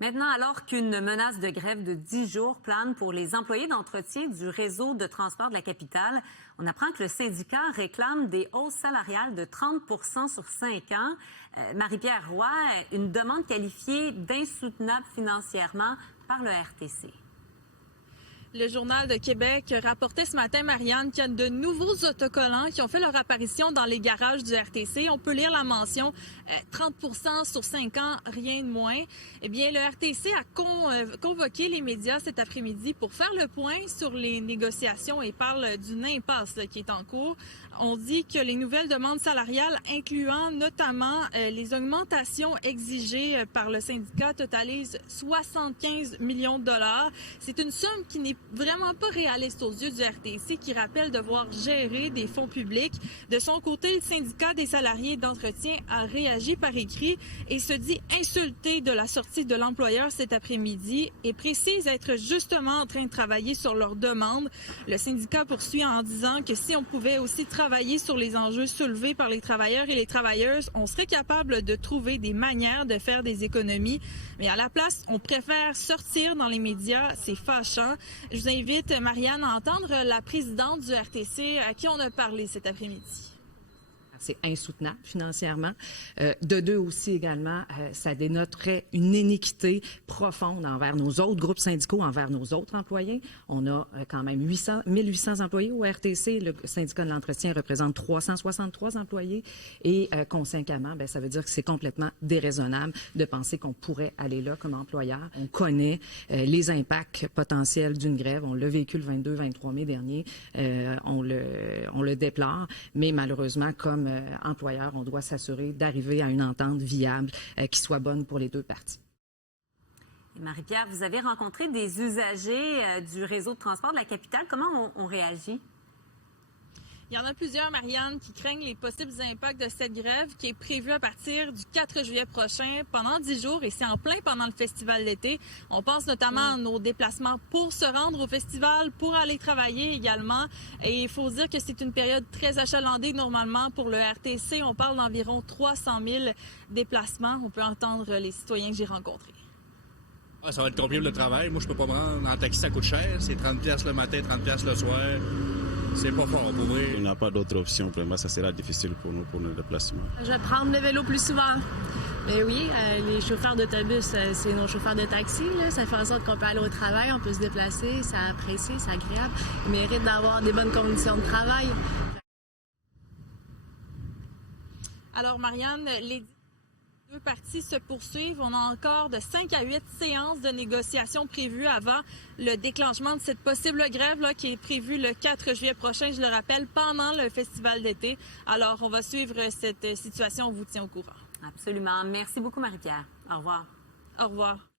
Maintenant, alors qu'une menace de grève de 10 jours plane pour les employés d'entretien du réseau de transport de la capitale, on apprend que le syndicat réclame des hausses salariales de 30 sur 5 ans. Marie-Pierre Roy, une demande qualifiée d'insoutenable financièrement par le RTC. Le Journal de Québec rapportait ce matin, Marianne, qu'il y a de nouveaux autocollants qui ont fait leur apparition dans les garages du RTC. On peut lire la mention 30 sur 5 ans, rien de moins. Eh bien, le RTC a convoqué les médias cet après-midi pour faire le point sur les négociations et parle d'une impasse qui est en cours. On dit que les nouvelles demandes salariales, incluant notamment les augmentations exigées par le syndicat, totalisent 75 millions de dollars. C'est une somme qui n'est vraiment pas réaliste aux yeux du RTC, qui rappelle devoir gérer des fonds publics. De son côté, le syndicat des salariés d'entretien a réagi par écrit et se dit insulté de la sortie de l'employeur cet après-midi et précise être justement en train de travailler sur leurs demandes. Le syndicat poursuit en disant que si on pouvait aussi travailler sur les enjeux soulevés par les travailleurs et les travailleuses, on serait capable de trouver des manières de faire des économies. Mais à la place, on préfère sortir dans les médias. C'est fâchant. Je vous invite, Marianne, à entendre la présidente du RTC à qui on a parlé cet après-midi. C'est insoutenable financièrement. De deux aussi également, ça dénoterait une iniquité profonde envers nos autres groupes syndicaux, envers nos autres employés. On a quand même 1800 employés au RTC. Le syndicat de l'entretien représente 363 employés. Et conséquemment, ça veut dire que c'est complètement déraisonnable de penser qu'on pourrait aller là comme employeur. On connaît les impacts potentiels d'une grève. On l'a vécu le 22-23 mai dernier. On le déplore. Mais malheureusement, comme employeur, on doit s'assurer d'arriver à une entente viable qui soit bonne pour les deux parties. Marie-Pierre, vous avez rencontré des usagers du réseau de transport de la capitale. Comment on réagit? Il y en a plusieurs, Marianne, qui craignent les possibles impacts de cette grève qui est prévue à partir du 4 juillet prochain pendant 10 jours et c'est en plein pendant le festival d'été. On pense notamment à nos déplacements pour se rendre au festival, pour aller travailler également. Et il faut dire que c'est une période très achalandée normalement pour le RTC. On parle d'environ 300 000 déplacements. On peut entendre les citoyens que j'ai rencontrés. Ouais, ça va être compliqué le travail. Moi, je peux pas me rendre en taxi, ça coûte cher. C'est 30$ le matin, 30$ le soir. C'est pas fort pour vrai. On n'a pas d'autre option. Vraiment, ça sera difficile pour nous, pour nos déplacements. Je vais prendre le vélo plus souvent. Mais oui, les chauffeurs d'autobus, c'est nos chauffeurs de taxi. Là. Ça fait en sorte qu'on peut aller au travail, on peut se déplacer, c'est apprécié, c'est agréable. Ils méritent d'avoir des bonnes conditions de travail. Alors, Marianne, les deux parties se poursuivent. On a encore de 5 à 8 séances de négociations prévues avant le déclenchement de cette possible grève là, qui est prévue le 4 juillet prochain, je le rappelle, pendant le festival d'été. Alors, on va suivre cette situation, on vous tient au courant. Absolument. Merci beaucoup, Marie-Pierre. Au revoir. Au revoir.